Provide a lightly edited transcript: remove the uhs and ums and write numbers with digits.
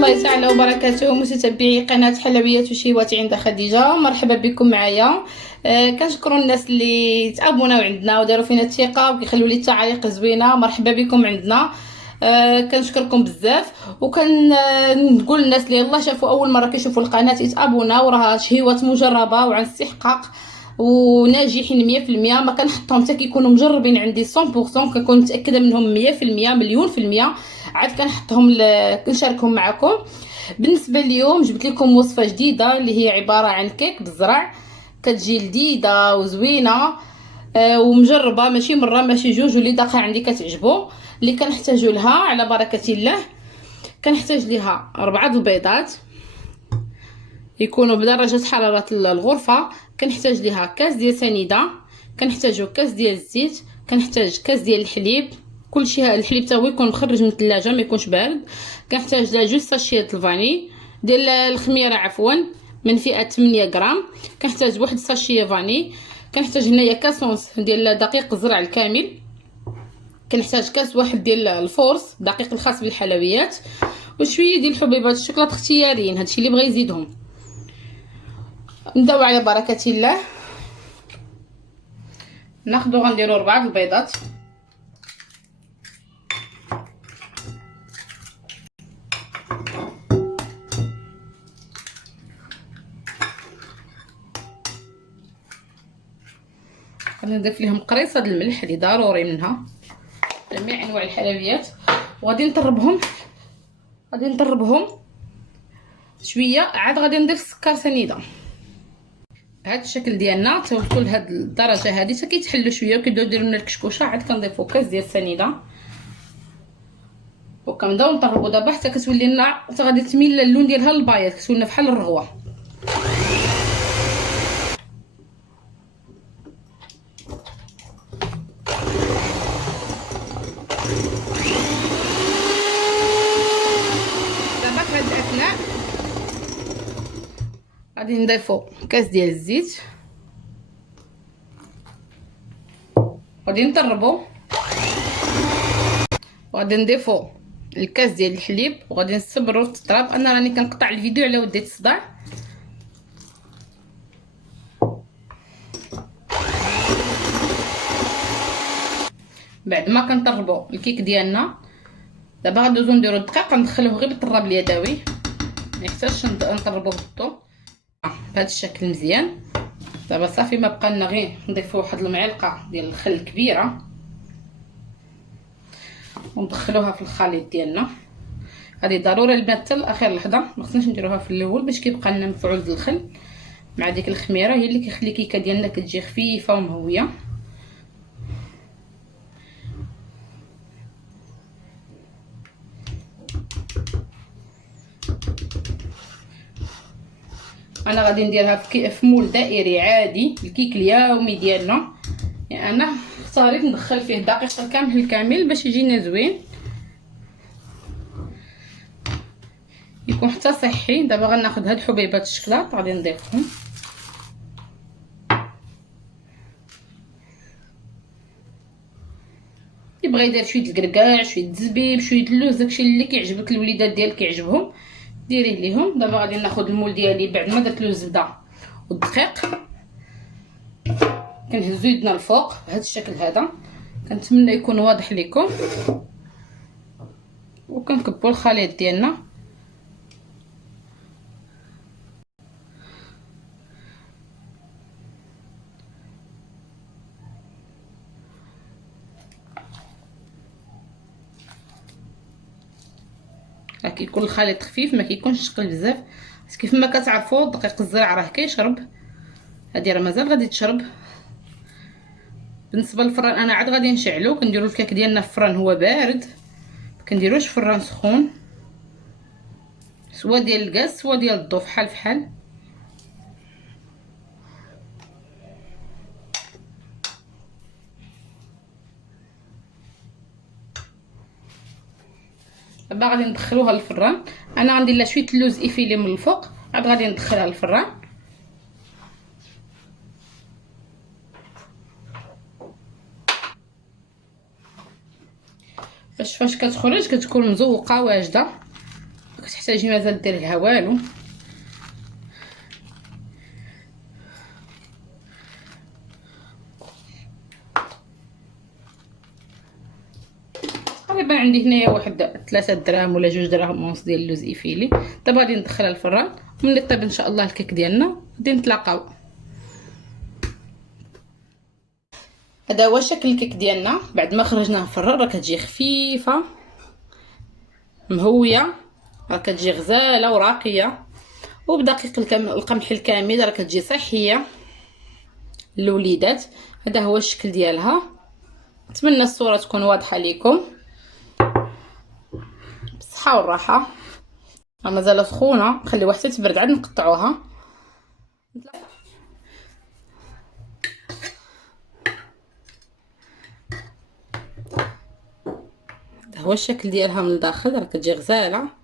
الله تعالى وبركاته متتبعي قناه حلويات وشهوات عند خديجه. مرحبا بكم معايا. كنشكروا الناس اللي تابوناو عندنا وداروا فينا الثقه وكيخليو لي التعاليق زوينه. مرحبا بكم عندنا. كنشكركم بزاف وكنقول للناس اللي يلاه شافوا اول مره كيشوفوا القناه يتابوناو، راه شهوات مجربه وعن استحقاق وناجحين 100%. ما كنحطهم حتى كيكونوا مجربين عندي 100%، كنكون متاكده منهم 100% مليون في المية. عاد كنحطهم كنشاركهم معكم. بالنسبه اليوم جبت لكم وصفه جديده اللي هي عباره عن كيك بالزرع، كتجي لذيذه وزوينه ومجربه، ماشي مره ماشي جوج، واللي داقه عندي كتعجبو. اللي كنحتاجو لها على بركه الله، كنحتاج ليها 4 البيضات يكونوا بدرجه حراره الغرفه، كنحتاج ليها كاس ديال سنيده، كنحتاجو كاس ديال الزيت، كنحتاج كاس ديال الحليب، كلشي الحليب تا هو يكون مخرج من الثلاجه ما يكونش بارد. كنحتاج لها 2 ساشيات الفاني ديال الخميره عفوا من فئه 8 غرام، كنحتاج 1 ساشيه فاني، كنحتاج هنايا كاسونس ديال دقيق الزرع الكامل، كنحتاج كاس واحد ديال الفورس دقيق الخاص بالحلويات، وشويه ديال حبيبات الشوكولاته اختياريين، هادشي اللي بغى يزيدهم. نبداو على بركه الله. ناخذوا غنديروا 4 البيضات، غنضيف لهم قريصه د الملح اللي ضروري منها جميع انواع الحلويات، وغادي نطربهم شويه. عاد غادي نضيف السكر سنيده بهذا الشكل ديالنا. توصلوا لهاد الدرجه هذه حتى كيتحلوا شويه وكيبداو يديروا لنا الكشكوشه. عاد كنضيفوا كاس ديال السنيده وكنبداو نطربوا دابا حتى كتولي لنا، حتى غادي تميل اللون ديالها للبياض، كتولي لنا بحال الرغوه. دابا في هاد الاثناء غادي نضيفوا كاس ديال الزيت، غادي نطربوا، وغادي نضيفوا الكاس ديال الحليب، وغادي نصبروا تطرب. انا راني كنقطع الفيديو على وديت الصداع. بعد ما كنطربوا الكيك ديالنا دابا غندوزو نديرو الدقيق، غندخلوه غير بالطراب اليدوي، ما يحتاجش نطربوه بالضو بهذا الشكل مزيان. دابا صافي ما بقى لنا غير نضيفوا واحد المعلقه ديال الخل كبيره وندخلوها في الخليط ديالنا. هذه ضروري البنات حتى لاخر لحظه، ما خصناش نديروها في الاول باش كيبقى لنا مفعول ديال الخل مع ديك الخميره، هي اللي كيخلي الكيكه ديالنا كتجي خفيفه ومهويه. انا غادي نديرها في مول دائري عادي، الكيك اليومي ديالنا. يعني انا اختاريت ندخل فيه دقيق الكامل باش يجينا زوين، يكون حتى صحي. دابا غناخذ هاد حبيبات الشكلاط غادي نضيفهم، يبغى يدير شويه الكركاع، شويه الزبيب، شويه اللوز، داكشي اللي كيعجبك الوليدات ديالك كيعجبهم ديريه ليهم. دابا غادي ناخذ المول ديالي بعد ما درت له الزبده والدقيق، كنهزو يدنا الفوق بهذا الشكل هذا. كنتمنى يكون واضح لكم. وكنكبوا الخليط ديالنا، راه كيكون الخليط خفيف ما كيكونش ثقيل بزاف، بس كيف ما كتعرفوا دقيق الزرع راه كيشرب، هادي راه مازال غادي تشرب. بالنسبه للفران انا عاد غادي نشعلو، كنديروا الكيك ديالنا في الفران هو بارد، ما كنديروش في الفران سخون، سوا ديال الغاز سوا ديال الضو، فحال فحال. دابا غادي ندخلوها للفران. انا غندير لها شويه اللوز ايفيلي من الفوق، عاد غادي ندخلها للفران. فاش كتخرج كتكون مزوقه واجده، كتحتاجي مازال ديري لها والو. تقريبا عندي هنايا واحد 3 دراهم ولا 2 دراهم ونص ديال اللوز ايفيلي. دابا غادي ندخلها الفران وملي طيب ان شاء الله الكيك ديالنا غادي نتلاقاو. هذا هو شكل الكيك ديالنا بعد ما خرجناه الفران. راه كتجي خفيفه مهويه، راه كتجي غزاله وراقيه، وبدقيق القمح الكامل، راه كتجي صحيه للوليدات. هذا هو الشكل ديالها. نتمنى الصوره تكون واضحه لكم. بالصحه والراحه. مازال سخونه، نخليوها حتى تبرد عاد نقطعوها. هذا هو الشكل ديالها من الداخل، راه كتجي غزاله.